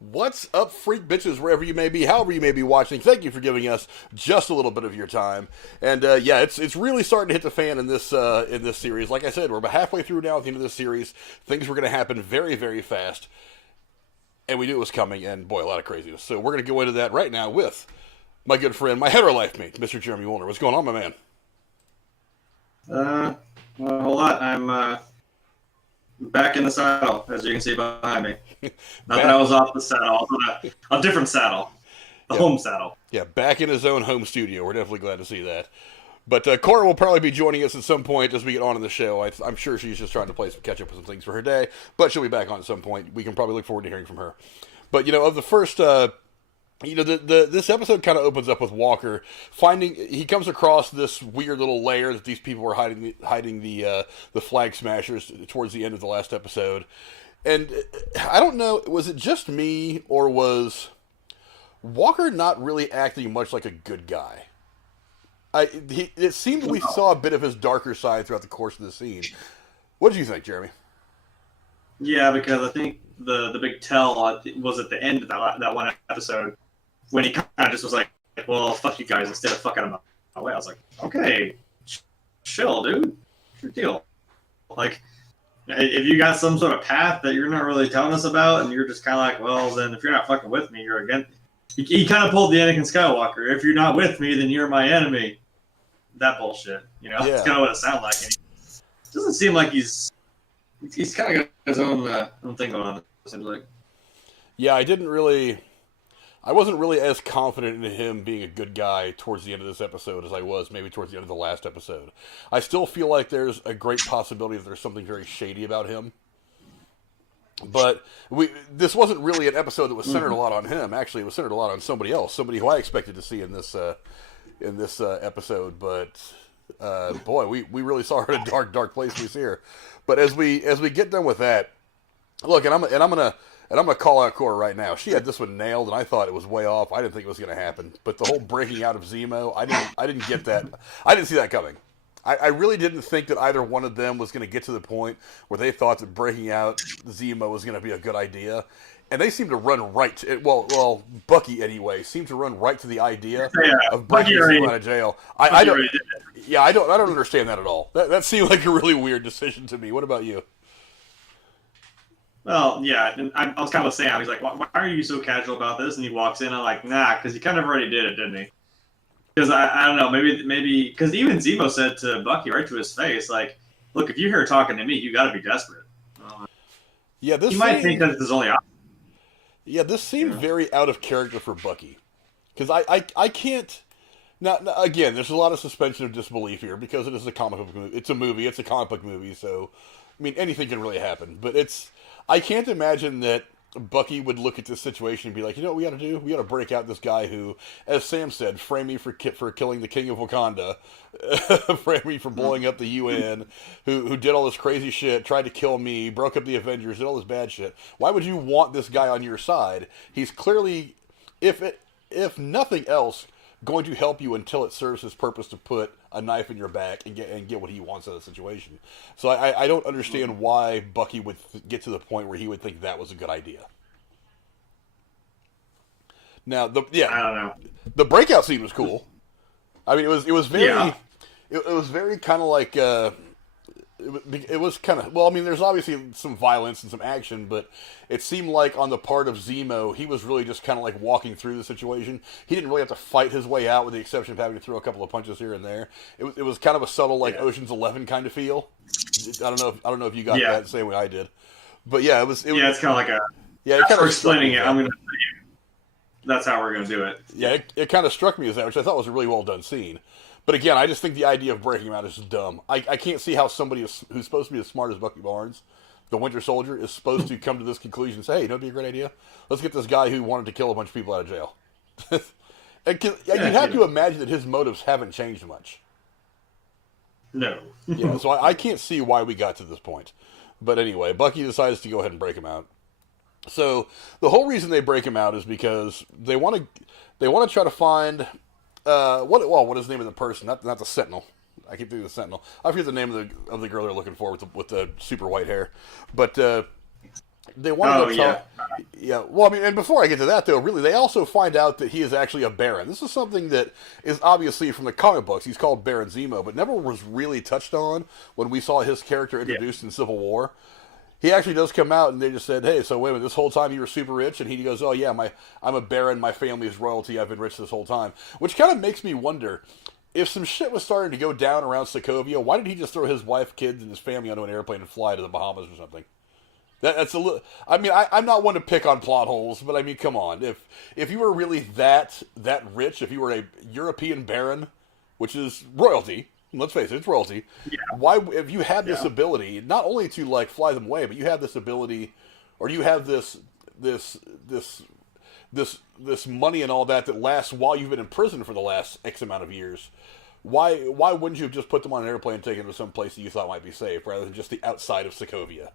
What's up, freak bitches, wherever you may be, however you may be watching? Thank you for giving us just a little bit of your time. And yeah, it's really starting to hit the fan in this series. Like I said, we're about halfway through now at the end of this series. Things were going to happen very, very fast, and we knew it was coming. And boy, a lot of craziness. So we're going to go into that right now with my good friend, my hetero life mate, Mr. Jeremy Wolner. What's going on, my man? Well, a whole lot. I'm back in the saddle, as you can see behind me. Not that I was off the saddle, I was on a different saddle, the home saddle. Yeah, back in his own home studio. We're definitely glad to see that. But Cora will probably be joining us at some point as we get on in the show. I'm sure she's just trying to play some catch up with some things for her day, but she'll be back on at some point. We can probably look forward to hearing from her. But of the first. This episode kind of opens up with Walker he comes across this weird little lair that these people were hiding the flag smashers towards the end of the last episode, and I don't know, was it just me or was Walker not really acting much like a good guy? It seemed we saw a bit of his darker side throughout the course of the scene. What did you think, Jeremy? Yeah, because I think the big tell was at the end of that one episode, when he kind of just was like, well, fuck you guys, instead of fucking them away. I was like, okay, chill, dude. What's your deal? Like, if you got some sort of path that you're not really telling us about, and you're just kind of like, well, then if you're not fucking with me, you're against. He kind of pulled the Anakin Skywalker. If you're not with me, then you're my enemy. That bullshit. Yeah. That's kind of what it sounds like. And it doesn't seem like he's kind of got his own thing going on, it seems like. Yeah, I wasn't really as confident in him being a good guy towards the end of this episode as I was maybe towards the end of the last episode. I still feel like there's a great possibility that there's something very shady about him. But this wasn't really an episode that was centered a lot on him. Actually, it was centered a lot on somebody else, somebody who I expected to see in this episode. But boy, we really saw her in a dark, dark place this here. But as we get done with that, look, and I'm gonna call out Cora right now. She had this one nailed, and I thought it was way off. I didn't think it was going to happen. But the whole breaking out of Zemo, I didn't get that. I didn't see that coming. I really didn't think that either one of them was going to get to the point where they thought that breaking out Zemo was going to be a good idea. And they seemed to run right to it. Well, Bucky anyway seemed to run right to the idea of breaking Zemo out of jail. I don't understand that at all. That seemed like a really weird decision to me. What about you? Well, yeah, and I was kind of saying, he's like, why are you so casual about this? And he walks in, I'm like, nah, because he kind of already did it, didn't he? Because I don't know, maybe, because even Zemo said to Bucky right to his face, like, look, if you're here talking to me, you got to be desperate. Yeah, you might think that it's his only option. Yeah, this seemed very out of character for Bucky. Because I can't... Now, again, there's a lot of suspension of disbelief here, because it is a comic book movie. It's a movie, it's a comic book movie, so, I mean, anything can really happen. But I can't imagine that Bucky would look at this situation and be like, you know what we got to do? We got to break out this guy who, as Sam said, frame me for killing the king of Wakanda, frame me for blowing up the UN, who did all this crazy shit, tried to kill me, broke up the Avengers, did all this bad shit. Why would you want this guy on your side? He's clearly, if nothing else, going to help you until it serves his purpose to put a knife in your back and get what he wants out of the situation. So I don't understand why Bucky would get to the point where he would think that was a good idea. Now, I don't know. The breakout scene was cool. I mean, it was very, it was very kind of like. It was kind of, well, I mean, there's obviously some violence and some action, but it seemed like on the part of Zemo, he was really just kind of like walking through the situation. He didn't really have to fight his way out, with the exception of having to throw a couple of punches here and there. It was kind of a subtle, like Ocean's 11 kind of feel. I don't know if you got that the same way I did, but yeah, it was. It's kind of like it kind of explaining it. I'm gonna. That's how we're gonna do it. Yeah, it kind of struck me as that, which I thought was a really well done scene. But again, I just think the idea of breaking him out is just dumb. I can't see how somebody who's supposed to be as smart as Bucky Barnes, the Winter Soldier, is supposed to come to this conclusion and say, hey, that'd be a great idea. Let's get this guy who wanted to kill a bunch of people out of jail. And you have to imagine that his motives haven't changed much. No. So I can't see why we got to this point. But anyway, Bucky decides to go ahead and break him out. So the whole reason they break him out is because they want to try to find... what is the name of the person? Not the Sentinel. I keep thinking the Sentinel. I forget the name of the girl they're looking for with the super white hair. But they want to Oh go yeah. talk. Yeah, well, I mean, and before I get to that, though, really, they also find out that he is actually a Baron. This is something that is obviously from the comic books. He's called Baron Zemo, but never was really touched on when we saw his character Yeah. introduced in Civil War. He actually does come out, and they just said, "Hey, so wait a minute, this whole time you were super rich," and he goes, "Oh yeah, I'm a Baron. My family is royalty. I've been rich this whole time," which kind of makes me wonder. If some shit was starting to go down around Sokovia, why did he just throw his wife, kids, and his family onto an airplane and fly to the Bahamas or something? That's a little. I mean, I'm not one to pick on plot holes, but I mean, come on. If you were really that rich, if you were a European baron, which is royalty, let's face it, it's royalty. Yeah. Why, if you had this Yeah. ability, not only to like fly them away, but you have this ability, or you have this money and all that lasts while you've been in prison for the last X amount of years. Why wouldn't you have just put them on an airplane and taken them to some place that you thought might be safe, rather than just the outside of Sokovia?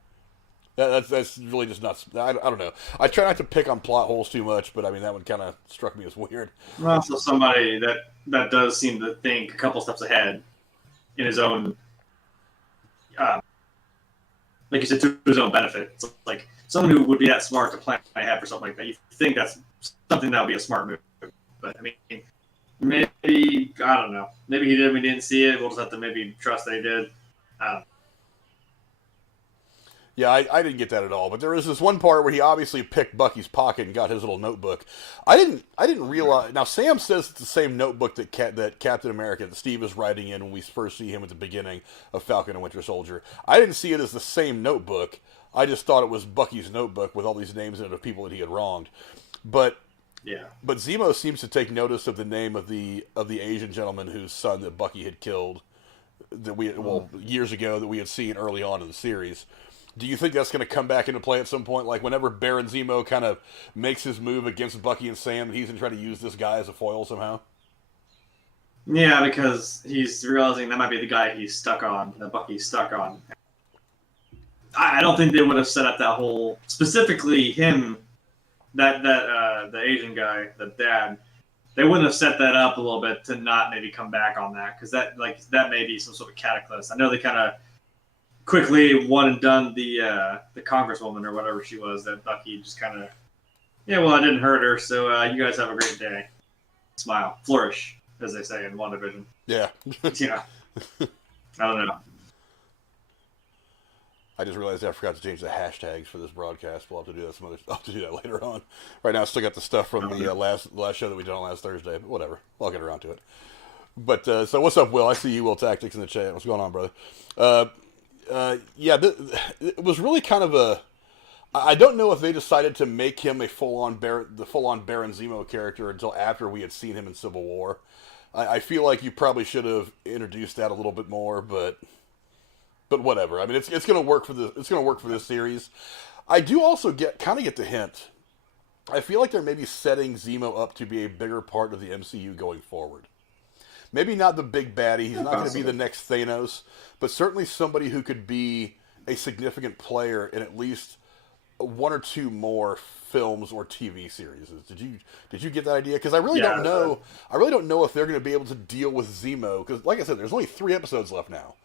That's really just nuts. I don't know. I try not to pick on plot holes too much, but I mean that one kind of struck me as weird. Well, also somebody that does seem to think a couple steps ahead in his own, like you said, to his own benefit. It's like someone who would be that smart to plan ahead for something like that. You think that's something that would be a smart move, but I mean, maybe I don't know. Maybe he did. We didn't see it. We'll just have to maybe trust that he did. Yeah, I didn't get that at all. But there was this one part where he obviously picked Bucky's pocket and got his little notebook. I didn't realize. Now Sam says it's the same notebook that Captain America, that Steve is writing in when we first see him at the beginning of Falcon and Winter Soldier. I didn't see it as the same notebook. I just thought it was Bucky's notebook with all these names in it of people that he had wronged. But Yeah. But Zemo seems to take notice of the name of the Asian gentleman whose son that Bucky had killed years ago, that we had seen early on in the series. Do you think that's going to come back into play at some point? Like whenever Baron Zemo kind of makes his move against Bucky and Sam, he's going to try to use this guy as a foil somehow? Yeah, because he's realizing that might be the guy he's stuck on, that Bucky's stuck on. I don't think they would have set up that whole, specifically him, the Asian guy, the dad. They wouldn't have set that up a little bit to not maybe come back on that, because that may be some sort of cataclysm. I know they kind of quickly one and done the congresswoman or whatever she was, that Bucky just kind of, yeah, well, I didn't hurt her, so you guys have a great day. Smile, flourish, as they say in WandaVision. Yeah. Yeah. I don't know. I just realized I forgot to change the hashtags for this broadcast. We'll have to do that I'll have to do that later on. Right now, I still got the stuff from the last show that we did on last Thursday. But whatever, I'll get around to it. But so what's up, Will? I see you, Will Tactics, in the chat. What's going on, brother? Yeah, it was really kind of a. I don't know if they decided to make him the full-on Baron Zemo character until after we had seen him in Civil War. I feel like you probably should have introduced that a little bit more, but whatever. I mean, it's going to work for this series. I do also get the hint. I feel like they're maybe setting Zemo up to be a bigger part of the MCU going forward. Maybe not the big baddie. He's not going to be the next Thanos, but certainly somebody who could be a significant player in at least one or two more films or TV series. Did you get that idea? Because I really don't know. I really don't know if they're going to be able to deal with Zemo. Because, like I said, there's only 3 episodes left now.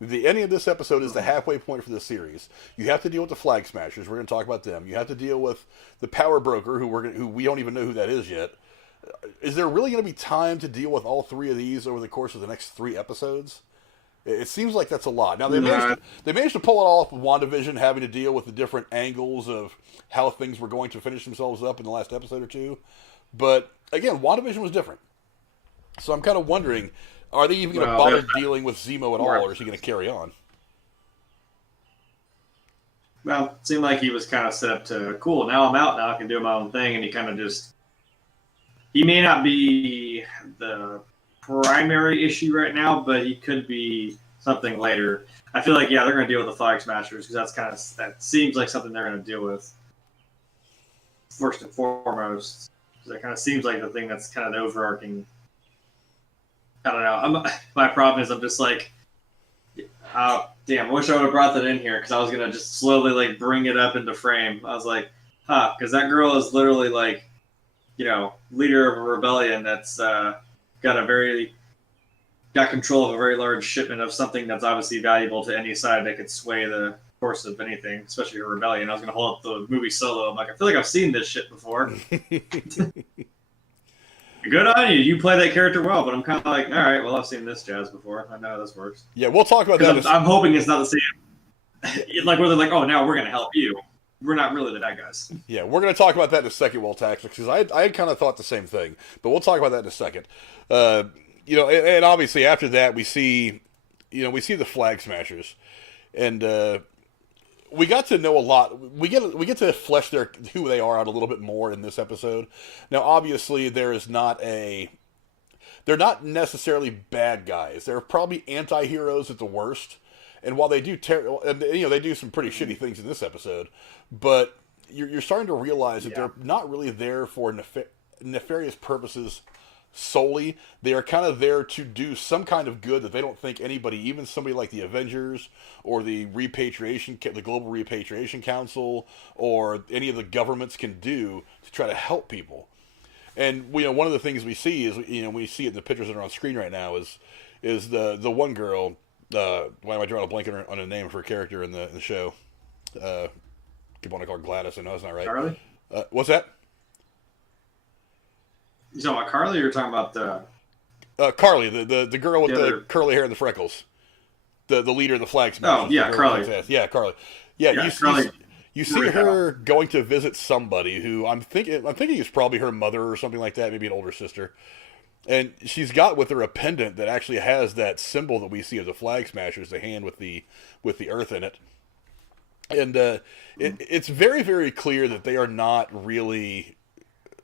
The ending of this episode is the halfway point for this series. You have to deal with the Flag Smashers. We're going to talk about them. You have to deal with the Power Broker, who we don't even know who that is yet. Is there really going to be time to deal with all 3 of these over the course of the next 3 episodes? It seems like that's a lot. Now, they managed to pull it off with WandaVision, having to deal with the different angles of how things were going to finish themselves up in the last episode or 2. But, again, WandaVision was different. So I'm kind of wondering, are they even going to bother dealing with Zemo at all, or is he going to carry on? Well, it seemed like he was kind of set up to, cool, now I'm out, now I can do my own thing, and he kind of just, he may not be the primary issue right now, but he could be something later. I feel like, yeah, they're going to deal with the Flag Smashers, because that seems like something they're going to deal with first and foremost. That kind of seems like the thing that's kind of the overarching. I don't know. My problem is I'm just like, damn, I wish I would have brought that in here, because I was going to just slowly like bring it up into frame. I was like, because that girl is literally like, leader of a rebellion that's got control of a very large shipment of something that's obviously valuable to any side that could sway the course of anything, especially a rebellion. I was going to hold up the movie Solo. I'm like, I feel like I've seen this shit before. Good on you. You play that character well, but I'm kind of like, all right, well, I've seen this jazz before. I know how this works. Yeah, we'll talk about that. I'm hoping it's not the same. Like, where they're like, oh, now we're going to help you. We're not really the bad guys. Yeah, we're going to talk about that in a second, Will Tactics, because I had kind of thought the same thing. But we'll talk about that in a second. And obviously after that, we see the Flag Smashers. And we got to know a lot. We get to flesh who they are out a little bit more in this episode. Now, obviously, they're not necessarily bad guys. They're probably anti-heroes at the worst. And while they do they do some pretty shitty things in this episode, but you're starting to realize that they're not really there for nefarious purposes solely. They are kind of there to do some kind of good that they don't think anybody, even somebody like the Avengers or the Global Repatriation Council or any of the governments can do to try to help people. And one of the things we see is we see it in the pictures that are on screen right now is the one girl. Why am I drawing a blank on a name for a character in the show? People want to call her Gladys. I know it's not right. Carly? What's that? You talking about Carly, or you're talking about the... Carly, the girl with the curly hair and the freckles. The leader of the Flag Smashers. Oh, yeah, Carly. Yeah, Carly. Yeah, Carly. You see her going to visit somebody who I'm thinking is probably her mother or something like that, maybe an older sister. And she's got with her a pendant that actually has that symbol that we see of the Flag Smashers, the hand with the earth in it. And it's very, very clear that they're not really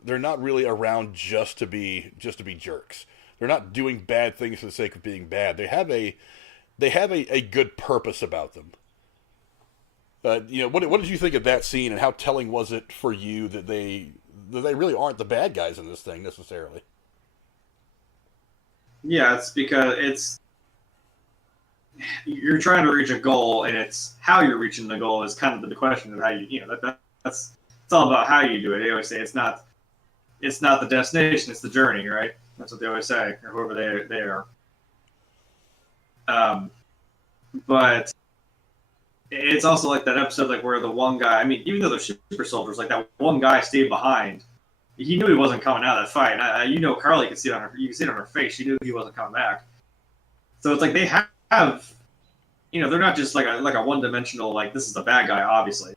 around just to be djerks. They're not doing bad things for the sake of being bad. They have a good purpose about them. What did you think of that scene, and how telling was it for you that they really aren't the bad guys in this thing necessarily? Yeah, it's because you're trying to reach a goal, and it's how you're reaching the goal is kind of the question of how that's it's all about how you do it. They always say it's not the destination, it's the journey, right? That's what they always say, or whoever they are. But it's also like that episode, like where the one guy. I mean, even though they're super soldiers, like that one guy stayed behind. He knew he wasn't coming out of that fight. Carly could see it on her. You can see it on her face. She knew he wasn't coming back. So it's like they have, they're not just like a one-dimensional, like this is the bad guy, obviously.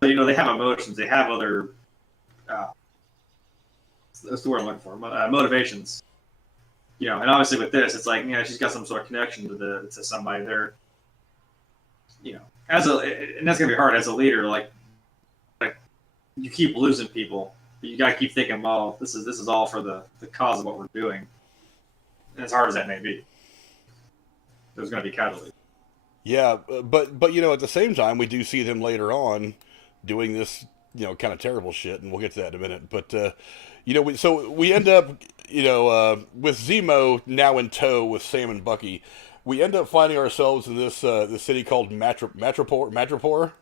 But, they have emotions. They have other. That's the word I'm looking for. Motivations. And obviously with this, it's like she's got some sort of connection to somebody. They're, and that's gonna be hard as a leader. Like you keep losing people. You gotta keep thinking, well, this is all for the cause of what we're doing. And as hard as that may be, there's gonna be casualties. Yeah, but at the same time, we do see them later on doing this, kind of terrible shit, and we'll get to that in a minute. But we end up, with Zemo now in tow with Sam and Bucky, we end up finding ourselves in this city called Madripoor.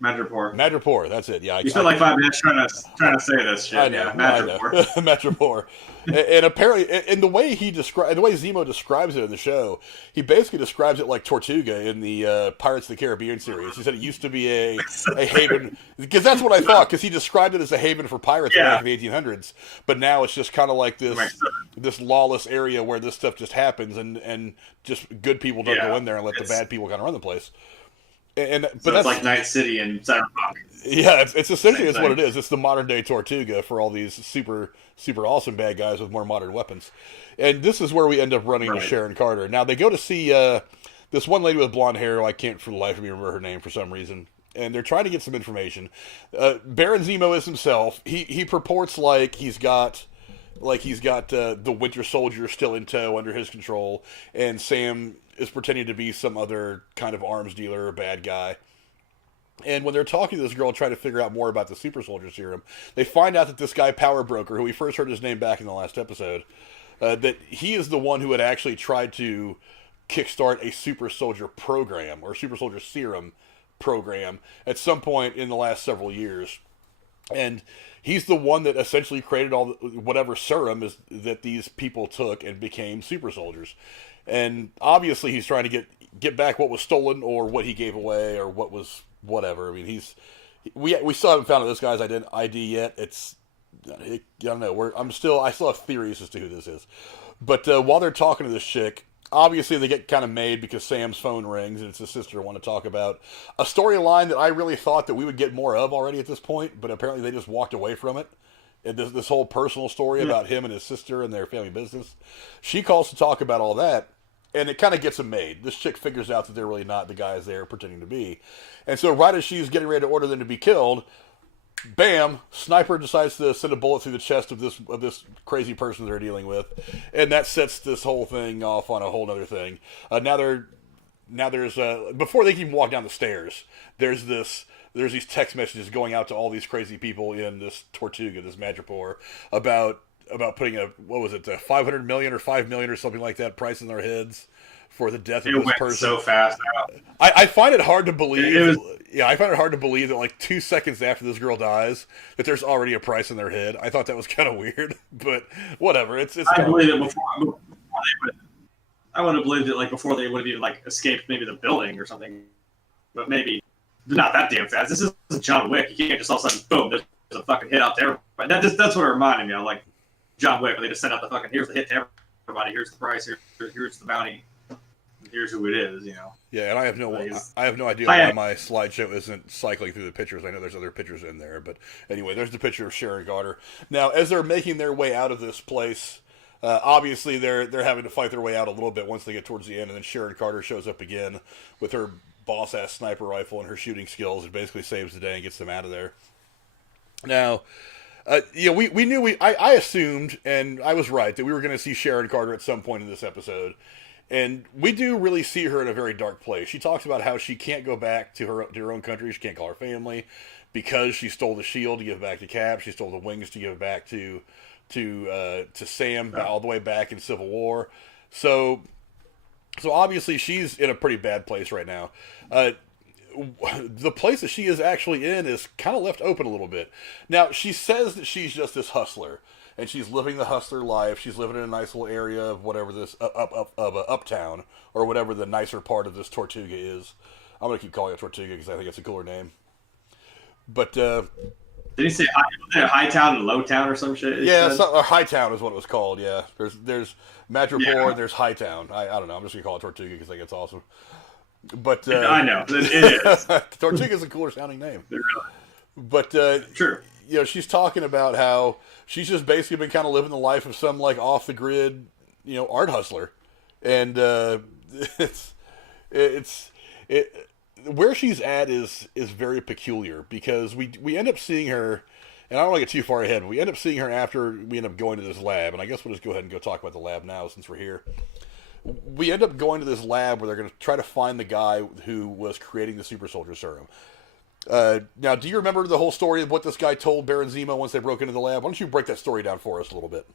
Madripoor, that's it. Yeah, you spent like 5 minutes trying to say this shit. I know, yeah, Madripoor. Madripoor. And apparently, and the way Zemo describes it in the show, he basically describes it like Tortuga in the Pirates of the Caribbean series. He said it used to be a haven, because that's what I thought. Because he described it as a haven for pirates back in the 1800s, but now it's just kind of like this lawless area where this stuff just happens, and just good people don't go in there and let the bad people kind of run the place. But it's like Night City and Cyberpunk. Yeah, it's essentially what it is. It's the modern day Tortuga for all these super super awesome bad guys with more modern weapons. And this is where we end up running into Sharon Carter. Now they go to see this one lady with blonde hair. I can't for the life of me remember her name for some reason. And they're trying to get some information. Baron Zemo is himself. He purports like he's got the Winter Soldier still in tow under his control, and Sam is pretending to be some other kind of arms dealer or bad guy. And when they're talking to this girl, trying to figure out more about the Super Soldier Serum, they find out that this guy, Power Broker, who we first heard his name back in the last episode, that he is the one who had actually tried to kickstart a Super Soldier program, or Super Soldier Serum program, at some point in the last several years. And he's the one that essentially created whatever serum is that these people took and became super soldiers. And obviously he's trying to get get back what was stolen or what he gave away or what was whatever. I mean, we still haven't found out this guy's ID yet. I don't know. I still have theories as to who this is. But while they're talking to this chick, obviously they get kind of made because Sam's phone rings and it's his sister want to talk about a storyline that I really thought that we would get more of already at this point, but apparently they just walked away from it. And this whole personal story about him and his sister and their family business. She calls to talk about all that, and it kind of gets them made. This chick figures out that they're really not the guys they're pretending to be. And so right as she's getting ready to order them to be killed, bam, Sniper decides to send a bullet through the chest of this crazy person they're dealing with, and that sets this whole thing off on a whole other thing. Now there's before they can even walk down the stairs, there's these text messages going out to all these crazy people in this Tortuga, this Madripoor, about putting a 500 million or 5 million or something like that price in their heads for the death of this person. So fast out. I find it hard to believe. I find it hard to believe that like 2 seconds after this girl dies, that there's already a price in their head. I thought that was kind of weird, but whatever. It's. I believe it before I would have believed it like before they would have even like escaped maybe the building or something, but maybe not that damn fast. This is John Wick. You can't just all of a sudden boom, there's a fucking hit out there. That's what it reminded me of, like John Wick. Where they just send out the fucking here's the hit to everybody. Here's the price. Here's the bounty. Here's who it is, you know. Yeah, and I have no idea why my slideshow isn't cycling through the pictures. I know there's other pictures in there, but anyway, there's the picture of Sharon Carter. Now, as they're making their way out of this place, obviously they're having to fight their way out a little bit once they get towards the end, and then Sharon Carter shows up again with her boss-ass sniper rifle and her shooting skills, and basically saves the day and gets them out of there. Now, we knew I assumed, and I was right, that we were going to see Sharon Carter at some point in this episode. And we do really see her in a very dark place. She talks about how she can't go back to her own country. She can't call her family because she stole the shield to give back to Cap. She stole the wings to give back to Sam all the way back in Civil War. So obviously she's in a pretty bad place right now. The place that she is actually in is kind of left open a little bit. Now, she says that she's just this hustler. And she's living the hustler life. She's living in a nice little area of whatever this uptown or whatever the nicer part of this Tortuga is. I'm gonna keep calling it Tortuga because I think it's a cooler name. But did he say high town and low town or some shit? Yeah, high town is what it was called. Yeah, there's Madripoor and there's high town. I don't know. I'm just gonna call it Tortuga because I think it's awesome. But I know it is. Tortuga is a cooler sounding name. Really. But true. She's talking about how she's just basically been kind of living the life of some like off the grid, art hustler, and where she's at is very peculiar because we end up seeing her, and I don't want to get too far ahead, but we end up seeing her after we end up going to this lab, and I guess we'll just go ahead and go talk about the lab now since we're here. We end up going to this lab where they're going to try to find the guy who was creating the super soldier serum. Now, do you remember the whole story of what this guy told Baron Zemo once they broke into the lab? Why don't you break that story down for us a little bit?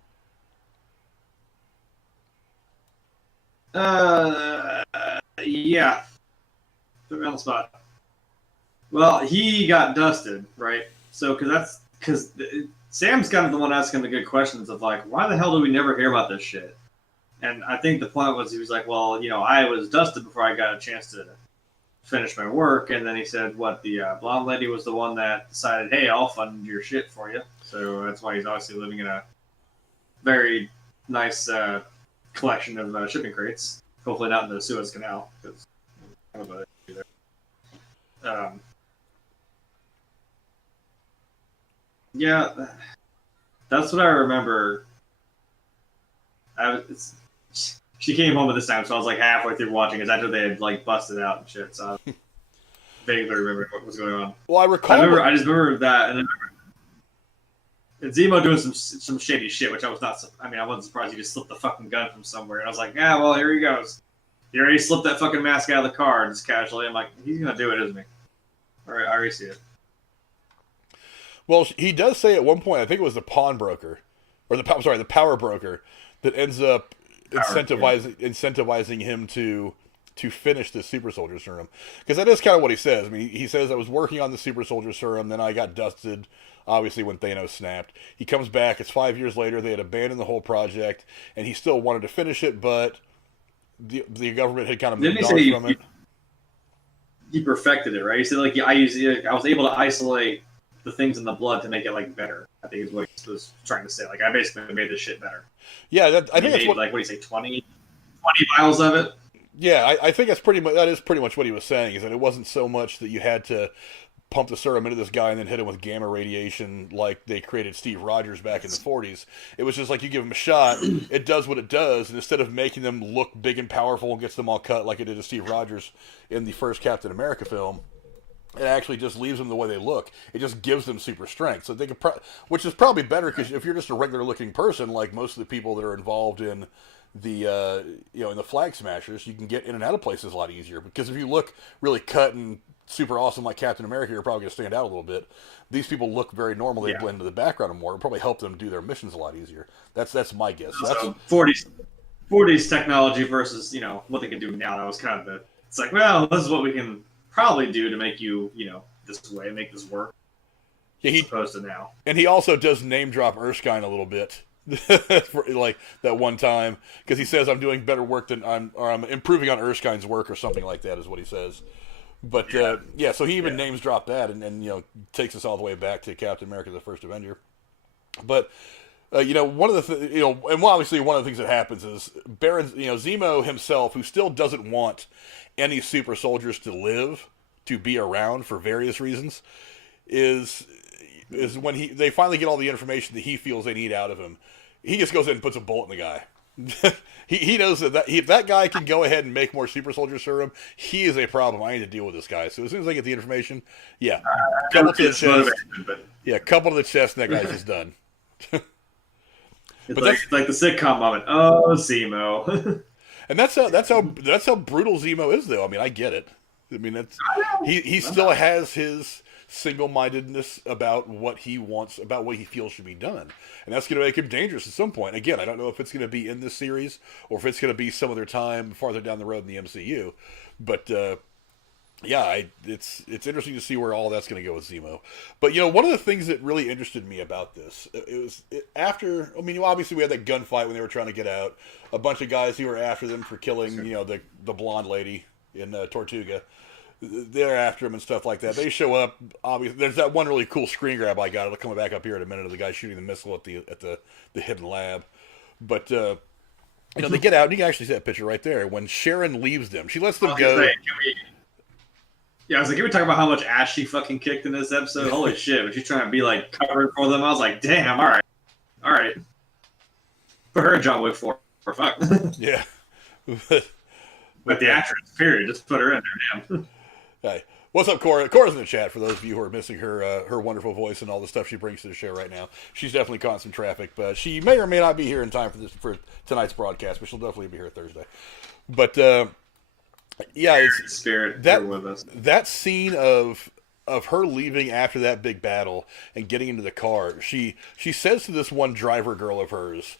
Yeah. Put me on the spot. Well, he got dusted, right? So, because Sam's kind of the one asking the good questions of like, why the hell do we never hear about this shit? And I think the point was he was like, well, I was dusted before I got a chance to finish my work, and then he said the blonde lady was the one that decided, hey, I'll fund your shit for you. So that's why he's obviously living in a very nice collection of shipping crates. Hopefully not in the Suez Canal, because kind of a yeah, that's what I remember. She came home at this time, so I was like halfway through watching it after they had like busted out and shit. So I vaguely remember what was going on. Well, I just remember that, and Zemo doing some shady shit, which I was not. I mean, I wasn't surprised he just slipped the fucking gun from somewhere, and I was like, yeah, well, here he goes. He already slipped that fucking mask out of the car just casually. I'm like, he's gonna do it, isn't he? All right, I already see it. Well, he does say at one point, I think it was the pawnbroker, or the power broker, that ends up incentivizing him to finish the super soldier serum, because that is kind of what he says. I mean, he says, I was working on the super soldier serum, then I got dusted, obviously when Thanos snapped. He comes back, it's 5 years later, they had abandoned the whole project, and he still wanted to finish it, but the government had kind of Didn't moved he on say from it. you perfected it, right? He said like I was able to isolate the things in the blood to make it like better. I think is what he was trying to say. Like I basically made this shit better. Yeah, I He think that's made like what do you say, 20 vials of it. Yeah, I think that is pretty much what he was saying. Is that it wasn't so much that you had to pump the serum into this guy and then hit him with gamma radiation like they created Steve Rogers back in the 40s. It was just like you give him a shot, it does what it does, and instead of making them look big and powerful and gets them all cut like it did to Steve Rogers in the first Captain America film, it actually just leaves them the way they look. It just gives them super strength. So they could, which is probably better because if you're just a regular looking person, like most of the people that are involved in the in the Flag Smashers, you can get in and out of places a lot easier. Because if you look really cut and super awesome like Captain America, you're probably going to stand out a little bit. These people look very normal. They blend into the background more. It'll probably help them do their missions a lot easier. That's my guess. So 40s technology versus what they can do now. That was kind of it's like, well, this is what we can probably do to make you this way, make this work. Yeah, as opposed to now. And he also does name drop Erskine a little bit. For, like that one time, because he says I'm doing better work than I'm improving on Erskine's work or something like that is what he says. But so he even names drop that and takes us all the way back to Captain America: The First Avenger. But one of the and obviously one of the things that happens is Baron Zemo himself, who still doesn't want any super soldiers to live, to be around for various reasons, is when they finally get all the information that he feels they need out of him, he just goes in and puts a bullet in the guy. he knows that if that guy can go ahead and make more super soldier serum, he is a problem. I need to deal with this guy. So as soon as I get the information, couple to the chest. Yeah, couple to the chest, and that guy's just done. It's like the sitcom moment. Oh, Zemo. And that's how brutal Zemo is, though. I mean, I get it. I mean, he still has his single-mindedness about what he wants, about what he feels should be done, and that's going to make him dangerous at some point. Again, I don't know if it's going to be in this series or if it's going to be some other time farther down the road in the MCU, but it's interesting to see where all that's going to go with Zemo. But one of the things that really interested me about this, after obviously we had that gunfight when they were trying to get out, a bunch of guys who were after them for killing the blonde lady in Tortuga. They're after him and stuff like that. They show up. Obviously, there's that one really cool screen grab I got. It'll come back up here in a minute of the guy shooting the missile at the hidden lab. But they get out, and you can actually see that picture right there. When Sharon leaves them, she lets them go. I was like, can we talk about how much ass she fucking kicked in this episode? Holy shit! But she's trying to be like covering for them. I was like, damn. All right. Put her in John Wick 4. Fuck. Yeah. But the actress, period. Just put her in there, damn. Hey, what's up, Cora? Cora's in the chat for those of you who are missing her wonderful voice and all the stuff she brings to the show right now. She's definitely caught some traffic, but she may or may not be here in time for tonight's broadcast, but she'll definitely be here Thursday. But it's Spirit with us. That scene of her leaving after that big battle and getting into the car. She says to this one driver girl of hers,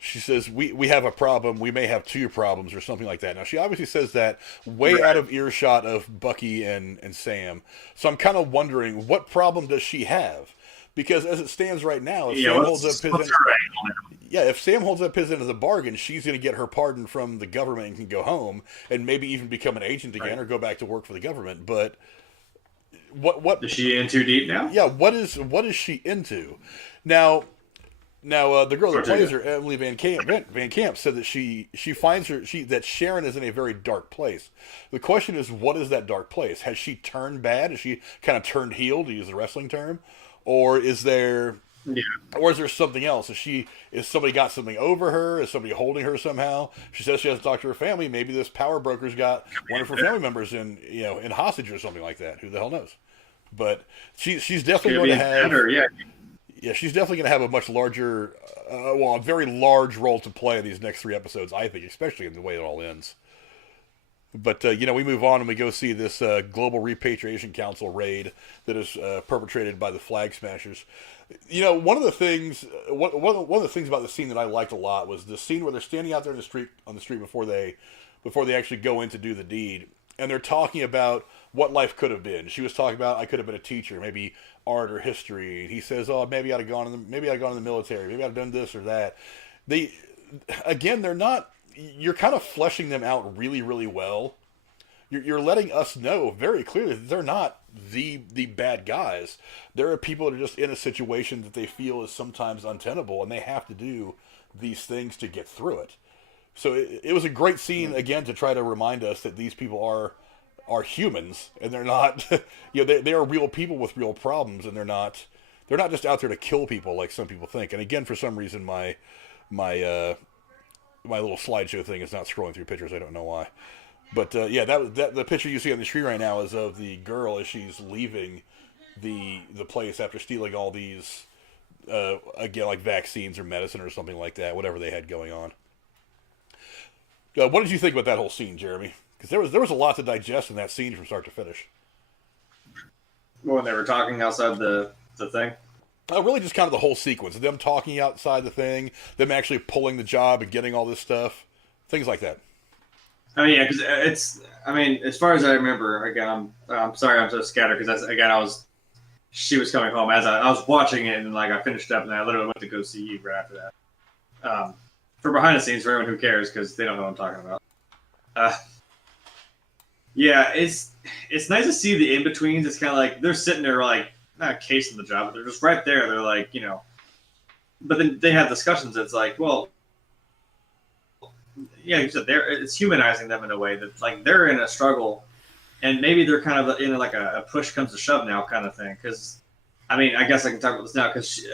she says, we have a problem. We may have two problems or something like that. Now, she obviously says that way out of earshot of Bucky and Sam. So I'm kind of wondering, what problem does she have? Because as it stands right now, if Sam holds up his end of the bargain, she's going to get her pardon from the government and can go home and maybe even become an agent again or go back to work for the government. But what is she in too deep now? Yeah, what is she into? Now, the girl that plays her, Emily Van Camp, said that she finds that Sharon is in a very dark place. The question is, what is that dark place? Has she turned bad? Has she kind of turned heel, to use the wrestling term, or is there something else? Is somebody got something over her? Is somebody holding her somehow? She says she has to talk to her family. Maybe this power broker's got one of her family members in hostage or something like that. Who the hell knows? But she's definitely going to have. Yeah, she's definitely going to have a much larger, a very large role to play in these next 3 episodes, I think, especially in the way it all ends. But, we move on and we go see this Global Repatriation Council raid that is perpetrated by the Flag Smashers. One of the things about the scene that I liked a lot was the scene where they're standing out there on the street before they actually go in to do the deed. And they're talking about what life could have been. She was talking about, I could have been a teacher, maybe art or history. And he says, oh, maybe I'd have gone in the military. Maybe I'd have done this or that. They're not, you're kind of fleshing them out really, really well. You're letting us know very clearly that they're not the bad guys. There are people that are just in a situation that they feel is sometimes untenable, and they have to do these things to get through it. So it was a great scene again to try to remind us that these people are humans, and they're not they are real people with real problems, and they're not just out there to kill people like some people think. And again, for some reason, my little slideshow thing is not scrolling through pictures. I don't know why. But that the picture you see on the screen right now is of the girl as she's leaving the place after stealing all these again, like vaccines or medicine or something like that, whatever they had going on. What did you think about that whole scene, Jeremy? Because there was a lot to digest in that scene from start to finish. When they were talking outside the thing. Really, just kind of the whole sequence of them talking outside the thing, them actually pulling the job and getting all this stuff, things like that. Oh yeah, because it's. I mean, as far as I remember, again, I'm sorry, I'm so scattered because she was coming home as I was watching it, and like I finished up, and I literally went to go see you right after that. For behind the scenes, for everyone who cares, because they don't know what I'm talking about. Yeah, it's nice to see the in betweens. It's kind of like they're sitting there like not casing the job, but they're just right there. They're like, but then they have discussions. It's like, well. Yeah, you said it's humanizing them in a way that like they're in a struggle, and maybe they're kind of in like a push comes to shove now kind of thing. Because, I mean, I guess I can talk about this now because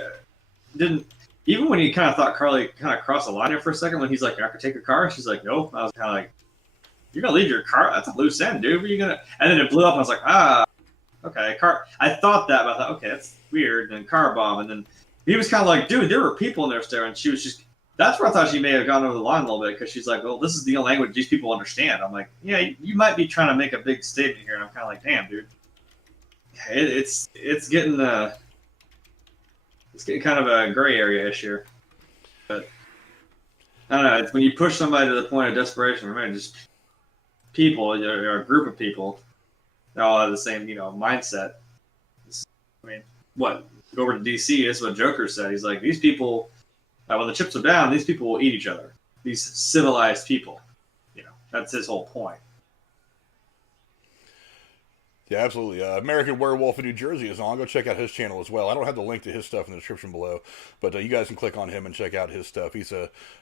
didn't even when you kind of thought Carly kind of crossed the line here for a second when he's like, I could take a car. She's like, nope. I was kind of like, you're gonna leave your car? That's a loose end, dude. What are you gonna? And then it blew up. And I was like, okay, car. I thought that, but I thought, okay, that's weird. And then car bomb, and then he was kind of like, dude, there were people in there staring. And she was just. That's where I thought she may have gone over the line a little bit because she's like, well, this is the only language these people understand. I'm like, yeah, you might be trying to make a big statement here. And I'm kind of like, damn, dude. It's getting kind of a gray area-ish here. But I don't know. It's when you push somebody to the point of desperation, right? Just people, or a group of people, they all have the same, mindset. I mean, what? Go over to DC, this is what Joker said. He's like, these people... when the chips are down, these people will eat each other. These civilized people. That's his whole point. Yeah, absolutely. American Werewolf in New Jersey is on. Go check out his channel as well. I don't have the link to his stuff in the description below, but you guys can click on him and check out his stuff. He's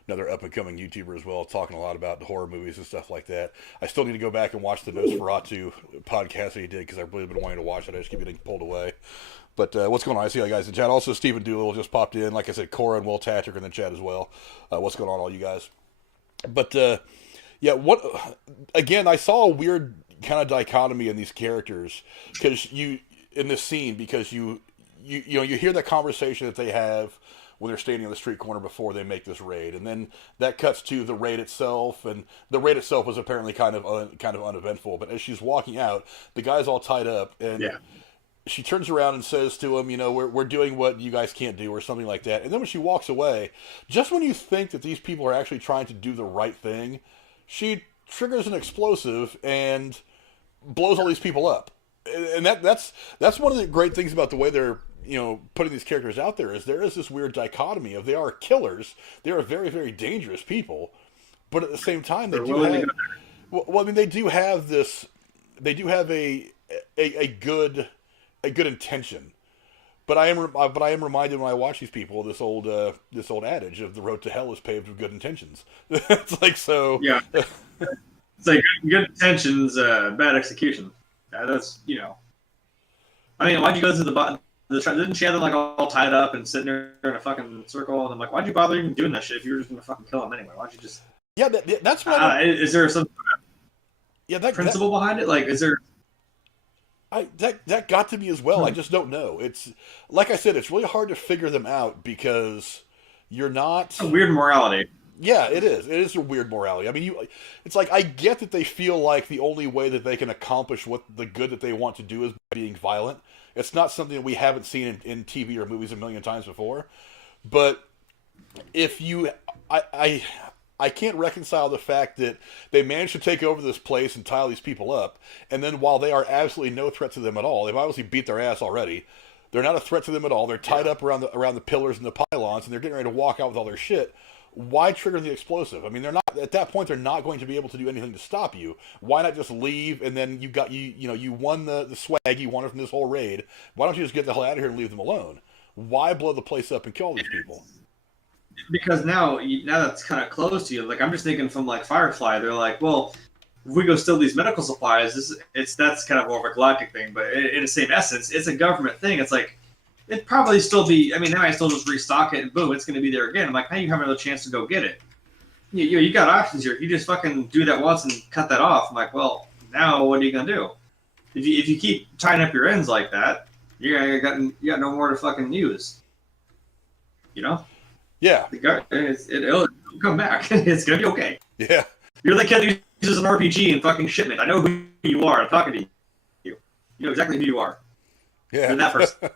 another up-and-coming YouTuber as well, talking a lot about the horror movies and stuff like that. I still need to go back and watch the Nosferatu podcast that he did because I've really been wanting to watch it. I just keep getting pulled away. But what's going on? I see you guys in chat. Also, Stephen Doolittle just popped in. Like I said, Cora and Will Tatrick in the chat as well. What's going on, all you guys? But, again, I saw a weird kind of dichotomy in these characters in this scene, because you hear that conversation that they have when they're standing on the street corner before they make this raid, and then that cuts to the raid itself, and the raid itself was apparently kind of uneventful. But as she's walking out, the guy's all tied up, and yeah. She turns around and says to him, we're doing what you guys can't do, or something like that. And then when she walks away, just when you think that these people are actually trying to do the right thing, she triggers an explosive and blows all these people up. And that's one of the great things about the way they're putting these characters out there, is there is this weird dichotomy of they are killers, they are very, very dangerous people, but at the same time they do have a good intention. But I am reminded when I watch these people this old adage of the road to hell is paved with good intentions. It's like, so yeah. It's like good intentions, bad execution. That's I mean, why'd you go to the bottom? Didn't she have them like all tied up and sitting there in a fucking circle? And I'm like, why'd you bother even doing that shit if you were just gonna fucking kill them anyway? Why'd you just? Yeah, that's what. Is there some principle behind it? Like, is there? That got to me as well. I just don't know. It's like I said, it's really hard to figure them out because you're not. It's a weird morality. Yeah, it is. It is a weird morality. I mean, it's like, I get that they feel like the only way that they can accomplish what the good that they want to do is being violent. It's not something that we haven't seen in TV or movies a million times before. But if you, I can't reconcile the fact that they managed to take over this place and tie all these people up, and then while they are absolutely no threat to them at all, they've obviously beat their ass already. They're not a threat to them at all. They're tied up around the pillars and the pylons, and they're getting ready to walk out with all their shit. why trigger the explosive? I mean, they're not at that point. They're not going to be able to do anything to stop you. Why not just leave and then you won the swag, you won it from this whole raid. Why don't you just get the hell out of here and leave them alone? Why blow the place up and kill all these people? Because now that's kind of close to you. Like, I'm just thinking from like Firefly. They're like, well, if we go steal these medical supplies, that's kind of more of a galactic thing. But in the same essence, it's a government thing. It's like, it'd probably still be. I mean, they might still just restock it and boom, it's going to be there again. I'm like, now you have another chance to go get it. You got options here. If you just fucking do that once and cut that off, I'm like, well, now what are you going to do? If you keep tying up your ends like that, you got no more to fucking use. You know? Yeah. It'll come back. It's going to be okay. Yeah. You're the kid who uses an RPG in fucking shipment. I know who you are. I'm talking to you. You know exactly who you are. Yeah. You're that person.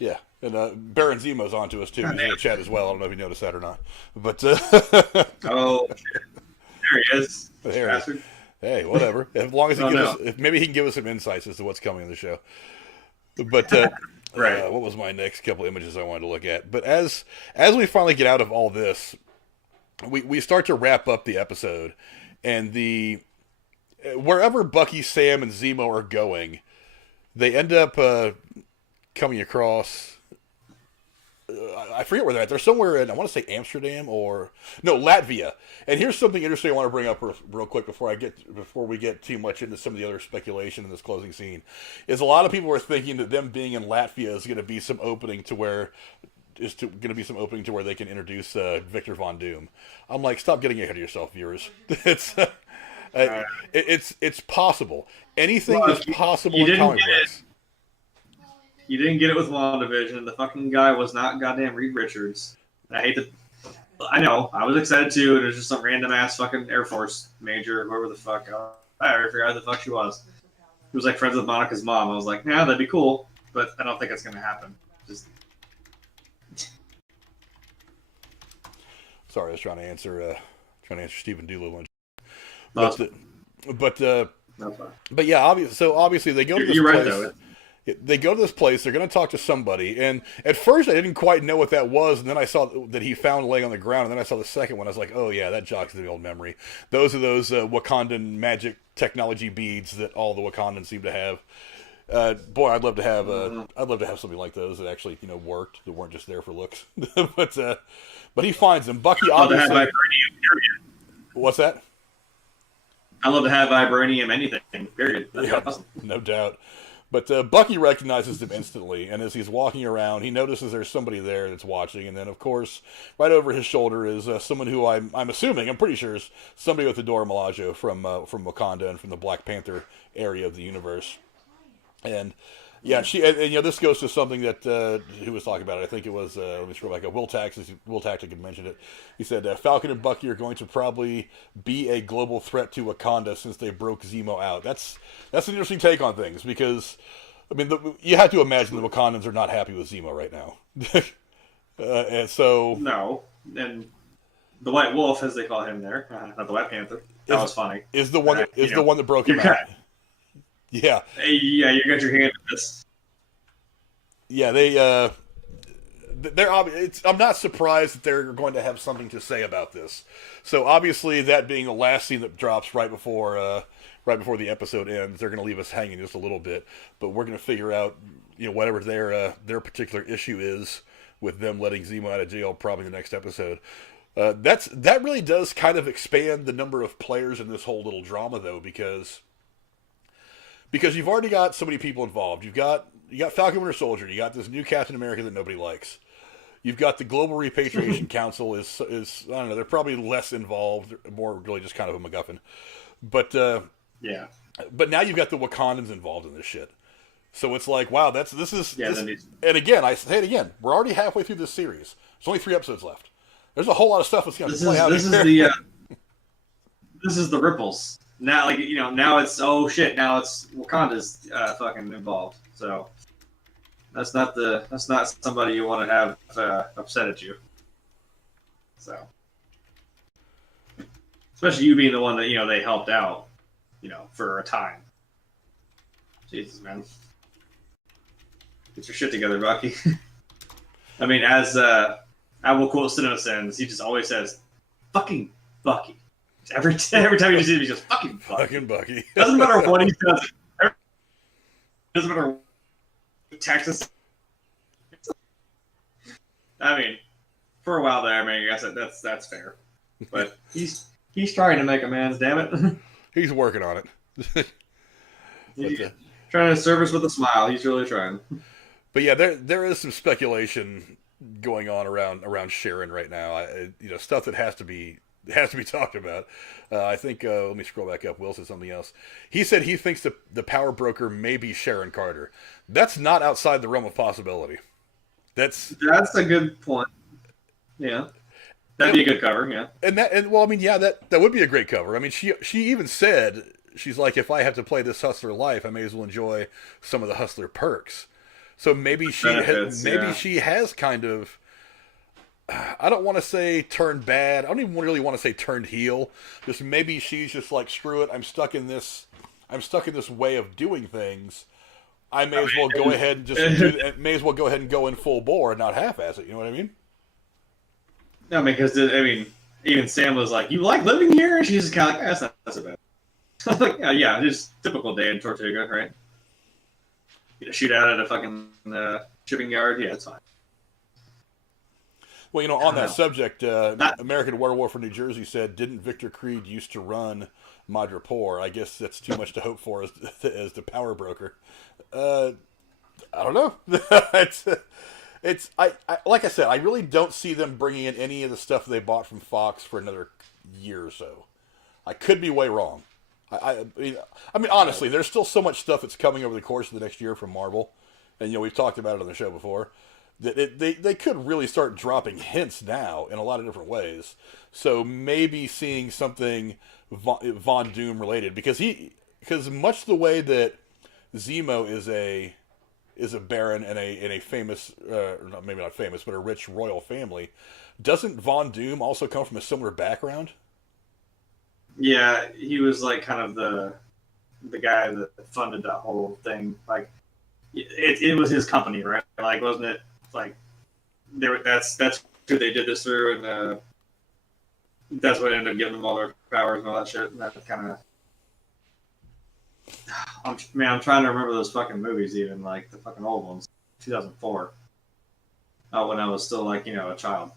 Yeah. And Baron Zemo's onto us, too. He's in the chat as well. I don't know if you noticed that or not. But oh, there he is. There he is. Hey, whatever. As long as maybe he can give us some insights as to what's coming in the show. But right. What was my next couple images I wanted to look at? But as we finally get out of all this, we start to wrap up the episode, and wherever Bucky, Sam, and Zemo are going, they end up coming across. I forget where they're at. They're somewhere in, I want to say Amsterdam Latvia. And here's something interesting I want to bring up real quick before we get too much into some of the other speculation in this closing scene. Is a lot of people are thinking that them being in Latvia is going to be some opening to where they can introduce Victor Von Doom. I'm like, stop getting ahead of yourself, viewers. It's possible. Anything is possible in comic books. You didn't get it with WandaVision. The fucking guy was not goddamn Reed Richards. I know. I was excited too. And it was just some random ass fucking Air Force major, whoever the fuck. I already forgot who the fuck she was. He was like friends with Monica's mom. I was like, yeah, that'd be cool, but I don't think it's gonna happen. Sorry, I was trying to answer Stephen Doolittle. But yeah, obviously they go to this You're place. right, though. They go to this place. They're going to talk to somebody, and at first I didn't quite know what that was, and then I saw that he found laying on the ground, and then I saw the second one. I was like, oh yeah, that jogs the old memory. Those are those Wakandan magic technology beads that all the Wakandans seem to have. Boy, I'd love to have something like those that actually worked, that weren't just there for looks. but he finds them. Bucky obviously. To have vibranium, period. What's that? I love to have vibranium anything, period. That's awesome. No doubt. But Bucky recognizes them instantly, and as he's walking around, he notices there's somebody there that's watching, and then, of course, right over his shoulder is someone who I'm pretty sure is somebody with the Dora Milaje from Wakanda and from the Black Panther area of the universe. And yeah, this goes to something that who was talking about it. I think it was let me scroll back up. Will Tactic had mentioned it. He said Falcon and Bucky are going to probably be a global threat to Wakanda since they broke Zemo out. That's an interesting take on things, because I mean you have to imagine the Wakandans are not happy with Zemo right now, and so no, and the White Wolf, as they call him there, not the White Panther. That was funny. Is the one that broke him out. Yeah. Yeah, you got your hand in this. Yeah, they're obvious. I'm not surprised that they're going to have something to say about this. So obviously, that being the last scene that drops right before the episode ends, they're going to leave us hanging just a little bit. But we're going to figure out, whatever their particular issue is with them letting Zemo out of jail, probably in the next episode. That really does kind of expand the number of players in this whole little drama, though, because you've already got so many people involved. You got Falcon Winter Soldier. You got this new Captain America that nobody likes. You've got the Global Repatriation Council is I don't know. They're probably less involved, more really just kind of a MacGuffin. But yeah. But now you've got the Wakandans involved in this shit. So it's like, wow, this is. And again, I say it again. We're already halfway through this series. There's only 3 episodes left. There's a whole lot of stuff that's going to play out. This is the ripples. Now, now it's now it's Wakanda's fucking involved. So that's not somebody you want to have upset at you. So, especially you being the one that they helped out, for a time. Jesus, man, get your shit together, Bucky. I mean, as I will quote CinemaSins. He just always says, "Fucking Bucky." Every time you see him, he goes, "Fucking Bucky." Fucking Bucky. Doesn't matter what he says. Doesn't matter what Texas. I mean, for a while there, I mean, I guess that's fair. But he's trying to make amends. Damn it. He's working on it. He's trying to service with a smile. He's really trying. But yeah, there is some speculation going on around Sharon right now. Stuff that has to be talked about. I think. Let me scroll back up. Will said something else. He said he thinks the power broker may be Sharon Carter. That's not outside the realm of possibility. That's a good point. Yeah, that'd be a good cover. Yeah, that would be a great cover. I mean, she even said, she's like, if I have to play this hustler life, I may as well enjoy some of the hustler perks. So maybe she has kind of, I don't want to say turned bad. I don't even really want to say turned heel. Just maybe she's just like, screw it. I'm stuck in this way of doing things. I may as well go ahead and go in full bore and not half-ass it. You know what I mean? No, because even Sam was like, "You like living here?" And she's just kind of like, "That's not so bad." I was like, "Yeah, just typical day in Tortuga, right? Shoot out at a fucking shipping yard. Yeah, it's fine." Well, on that subject, American Werewolf in New Jersey said, "Didn't Victor Creed used to run Madripoor? I guess that's too much to hope for as the power broker." I don't know. It's like I said, I really don't see them bringing in any of the stuff they bought from Fox for another year or so. I could be way wrong. I mean, honestly, there's still so much stuff that's coming over the course of the next year from Marvel, and we've talked about it on the show before. That they could really start dropping hints now in a lot of different ways. So maybe seeing something Von Doom related, because much the way that Zemo is a baron in a famous, maybe not famous, but a rich royal family. Doesn't Von Doom also come from a similar background? Yeah, he was like kind of the guy that funded that whole thing. Like, it was his company, right? Like, wasn't it? Like, that's who they did this through, and that's what ended up giving them all their powers and all that shit. And that kind of. I'm trying to remember those fucking movies, even like the fucking old ones, 2004. When I was still like a child.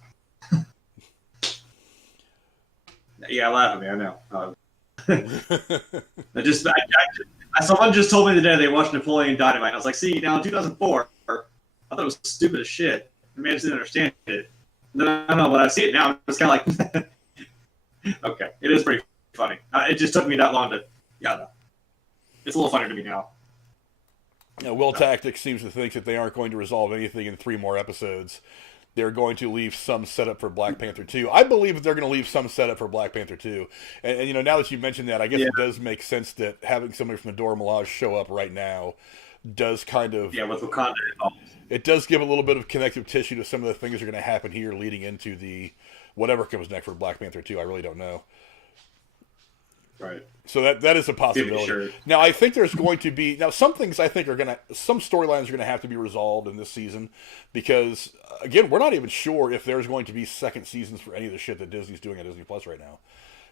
Yeah, laugh at me. I know. Someone just told me the day they watched Napoleon Dynamite. I was like, see, now in 2004, I thought it was stupid as shit. I mean, I just didn't understand it. No, but I see it now. It's kind of like, okay, it is pretty funny. It just took me that long to, no. It's a little funny to me now. Will Tactics seems to think that they aren't going to resolve anything in 3 more episodes. They're going to leave some setup for Black Panther 2. I believe that they're going to leave some setup for Black Panther 2. And now that you mentioned that, I guess it does make sense that having somebody from the Dora Milaje show up right now does kind of... Yeah, with Wakanda involved. It does give a little bit of connective tissue to some of the things that are going to happen here leading into the... whatever comes next for Black Panther 2. I really don't know. Right. So that is a possibility. Sure. Now, I think there's going to be... Now, some things I think some storylines are going to have to be resolved in this season because, again, we're not even sure if there's going to be second seasons for any of the shit that Disney's doing at Disney Plus right now.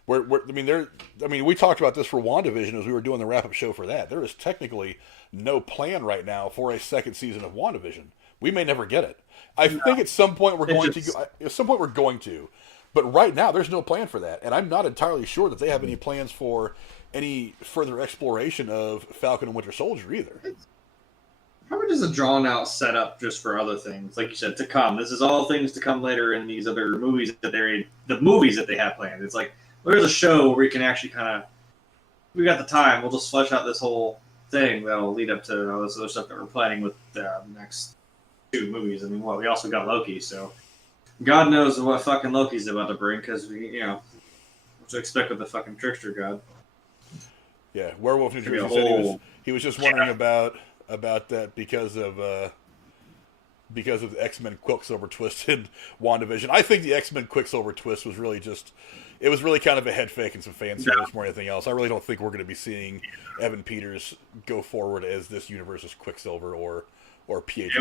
We talked about this for WandaVision as we were doing the wrap-up show for that. There is technically no plan right now for a second season of WandaVision. We may never get it. I think at some point we're going to. But right now, there's no plan for that. And I'm not entirely sure that they have any plans for any further exploration of Falcon and Winter Soldier either. Probably just a drawn-out setup just for other things. Like you said, to come. This is all things to come later in these other movies that they have planned. It's like, there's a show where we can actually kind of... We got the time. We'll just flesh out this whole thing that'll lead up to all this other stuff that we're planning with the next 2 movies. I mean, we also got Loki, so... God knows what fucking Loki's about to bring, because what to expect with the fucking trickster god. Yeah, Werewolf New Jersey said he was just wondering about that because of the X-Men Quicksilver twist in WandaVision. I think the X-Men Quicksilver twist was really kind of a head fake and some fan service more than anything else. I really don't think we're going to be seeing Evan Peters go forward as this universe's Quicksilver or PH. It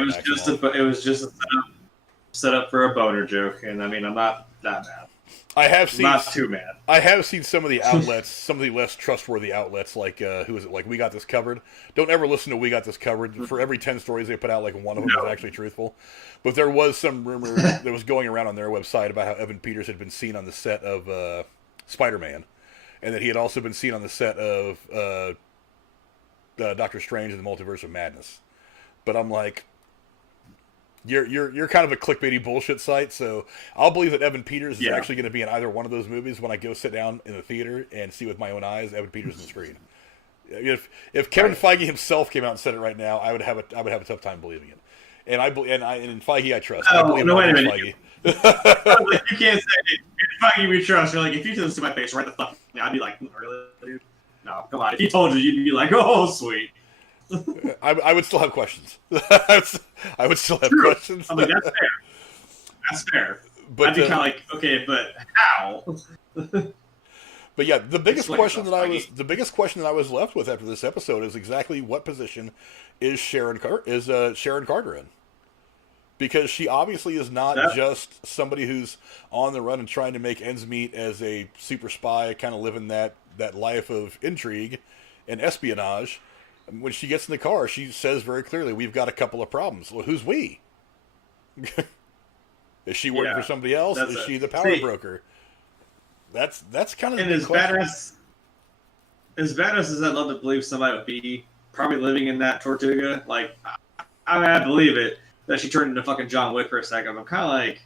was just a setup. set up for a boner joke, and I mean, I'm not that mad. I have seen not too mad. I have seen some of the outlets, some of the less trustworthy outlets, like who is it? Like We Got This Covered. Don't ever listen to We Got This Covered. For every 10 stories they put out, like one of them is actually truthful. But there was some rumor that was going around on their website about how Evan Peters had been seen on the set of Spider-Man, and that he had also been seen on the set of Doctor Strange and the Multiverse of Madness. But I'm like, You're kind of a clickbaity bullshit site, so I'll believe that Evan Peters is actually going to be in either one of those movies when I go sit down in the theater and see with my own eyes Evan Peters on the screen. If Kevin Feige himself came out and said it right now, I would have a tough time believing it. And in Feige I trust. I believe wait a minute. Feige. You can't say Feige we trust. You're like, if you said this to my face right the fuck now, I'd be like, really, dude? No, come on. If he told you, you'd be like, oh, sweet. I would still have questions. I would still have questions. I mean, that's fair. That's fair. But I'd be kind of like, okay, but how? But yeah, the biggest question that I was left with after this episode is exactly what position is Sharon Carter in? Because she obviously is not just somebody who's on the run and trying to make ends meet as a super spy, kind of living that life of intrigue and espionage. When she gets in the car, she says very clearly, "We've got a couple of problems." Well, who's we? Is she working for somebody else? Is she the power broker? That's kind of and as badass as I'd love to believe somebody would be probably living in that Tortuga. Like, I mean, I believe it that she turned into fucking John Wick for a second. I'm kind of like,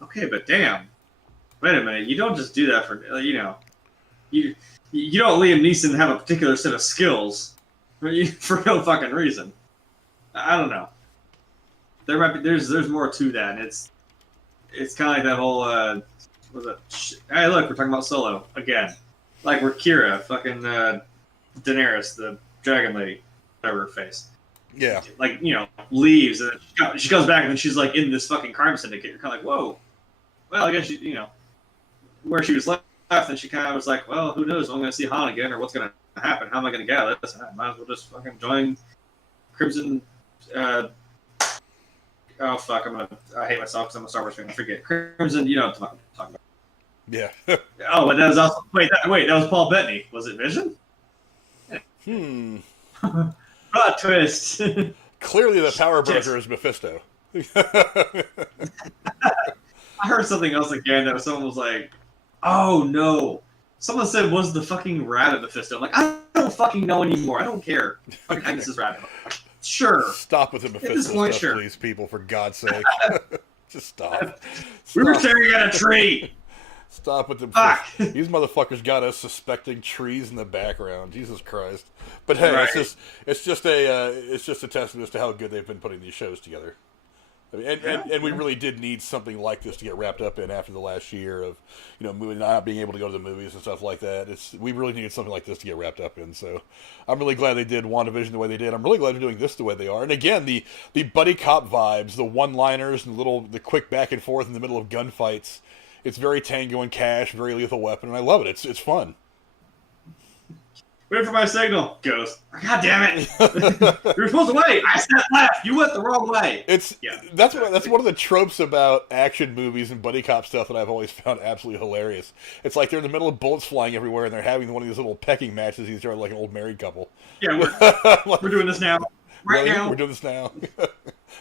okay, but damn, wait a minute, you don't just do that for you don't Liam Neeson have a particular set of skills for no fucking reason. I don't know. There's more to that. And it's kind of like that whole hey, look, we're talking about Solo again. Like we're Kira, fucking Daenerys, the dragon lady, whatever her face. Yeah. Like, leaves and she comes back and then she's like in this fucking crime syndicate. You're kind of like, whoa. Well, I guess where she was left, and she kind of was like, well, who knows? I'm going to see Han again, or what's going to happen? How am I going to get out of this? I might as well just fucking join Crimson. Oh fuck! I hate myself because I'm a Star Wars fan. I forget Crimson. You know what I'm talking about. Yeah. Oh, but that was also that was Paul Bettany. Was it Vision? Plot twist. Clearly, the power broker is Mephisto. I heard something else again that someone was like, "Oh no!" Someone said, "Was the fucking rabbit Mephisto?" I'm like, I don't fucking know anymore. I don't care. Fucking Agnes is rabbit. Sure. Stop with the Mephisto stuff, please, people. For God's sake, just stop. We were staring at a tree. Stop with the. These motherfuckers got us suspecting trees in the background. Jesus Christ! But hey, right. it's just a testament to how good they've been putting these shows together. I mean, and we really did need something like this to get wrapped up in after the last year of not being able to go to the movies and stuff like that. We really needed something like this to get wrapped up in. So I'm really glad they did WandaVision the way they did. I'm really glad they're doing this the way they are. And again, the buddy cop vibes, the one-liners, and the quick back and forth in the middle of gunfights. It's very Tango and Cash, very Lethal Weapon, and I love it. It's fun. Wait for my signal. Goes. God damn it! You're supposed to wait. I said left. You went the wrong way. That's one of the tropes about action movies and buddy cop stuff that I've always found absolutely hilarious. It's like they're in the middle of bullets flying everywhere, and they're having one of these little pecking matches. These are like an old married couple. Yeah, we're doing this now. Now. We're doing this now.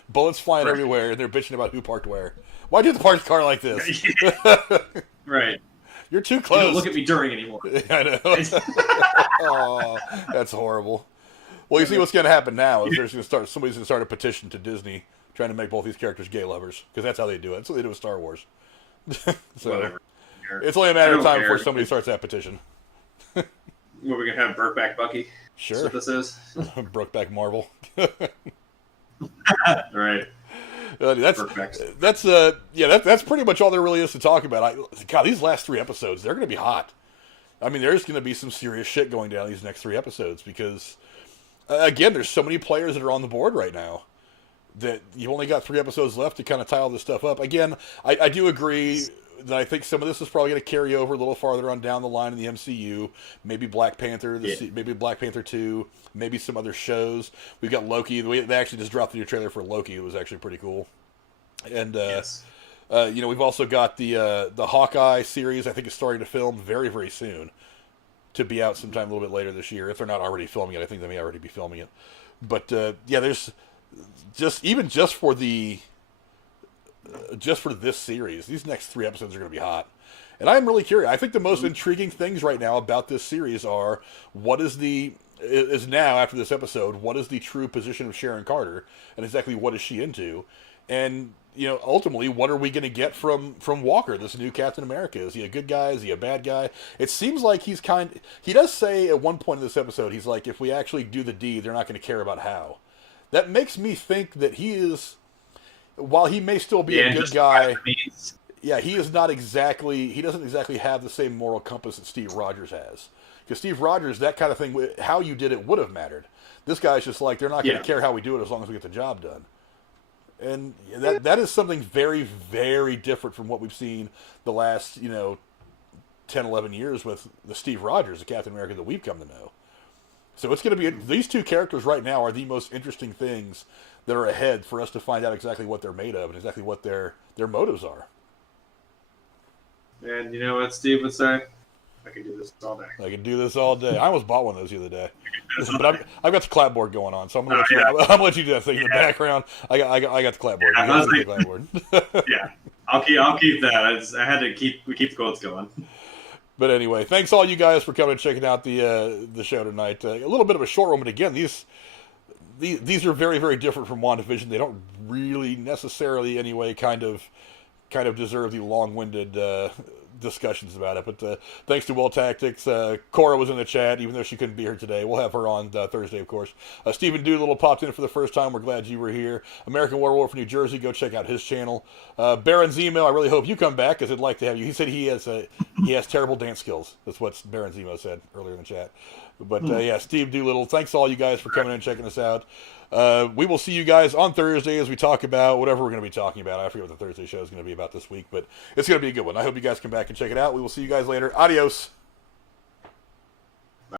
Bullets flying everywhere, and they're bitching about who parked where. Why do you park the car like this? Right. You're too close. You don't look at me during anymore. I know. Oh, that's horrible. Well, you see what's going to happen now is somebody's going to start a petition to Disney trying to make both these characters gay lovers, because that's how they do it. That's what they do with Star Wars. So whatever. It's only a matter of time before somebody starts that petition. What, we're going to have Brokeback Bucky? Sure. That's what this is? Brokeback Marvel. Right. That's pretty much all there really is to talk about. God, these last 3 episodes, they're going to be hot. I mean, there's going to be some serious shit going down these next 3 episodes because, again, there's so many players that are on the board right now that you've only got 3 episodes left to kind of tie all this stuff up. Again, I do agree that I think some of this is probably going to carry over a little farther on down the line in the MCU. Maybe Black Panther, maybe Black Panther 2, maybe some other shows. We've got Loki. They actually just dropped the new trailer for Loki. It was actually pretty cool. And Yes. we've also got the Hawkeye series. I think is starting to film very, very soon, to be out sometime a little bit later this year. If they're not already filming it, I think they may already be filming it. But there's just for this series, these next 3 episodes are going to be hot. And I'm really curious. I think the most intriguing things right now about this series are what is now after this episode, what is the true position of Sharon Carter, and exactly what is she into, and ultimately, what are we going to get from Walker, this new Captain America? Is he a good guy? Is he a bad guy? It seems like he does say at one point in this episode, he's like, if we actually do the deed, they're not going to care about how. That makes me think that he is, while he may still be a good guy, he doesn't exactly have the same moral compass that Steve Rogers has. Because Steve Rogers, that kind of thing, how you did it would have mattered. This guy's just like, they're not going to care how we do it as long as we get the job done. And that is something very, very different from what we've seen the last, 10, 11 years with the Steve Rogers, the Captain America that we've come to know. So it's going to be, these 2 characters right now are the most interesting things that are ahead for us to find out exactly what they're made of and exactly what their motives are. And you know what Steve would say? I can do this all day. I can do this all day. I almost bought one of those the other day. Listen, but I've got the clapboard going on, so I'm gonna let you do that thing in the background. I got the clapboard. Yeah, I'll keep that. I had to keep the quotes going. But anyway, thanks all you guys for coming and checking out the show tonight. A little bit of a short one, but again, these are very, very different from WandaVision. They don't really necessarily, anyway, kind of deserve the long-winded discussions about it. But thanks to Will Tactics, Cora was in the chat, even though she couldn't be here today. We'll have her on Thursday, of course. Stephen Doolittle popped in for the first time. We're glad you were here. American Werewolf from New Jersey, go check out his channel. Baron's email, I really hope you come back, because I'd like to have you. He said he has terrible dance skills. That's what Baron's email said earlier in the chat. But Steve Doolittle, thanks to all you guys for coming in and checking us out. We will see you guys on Thursday as we talk about whatever we're going to be talking about. I forget what the Thursday show is going to be about this week, but it's going to be a good one. I hope you guys come back and check it out. We will see you guys later. Adios.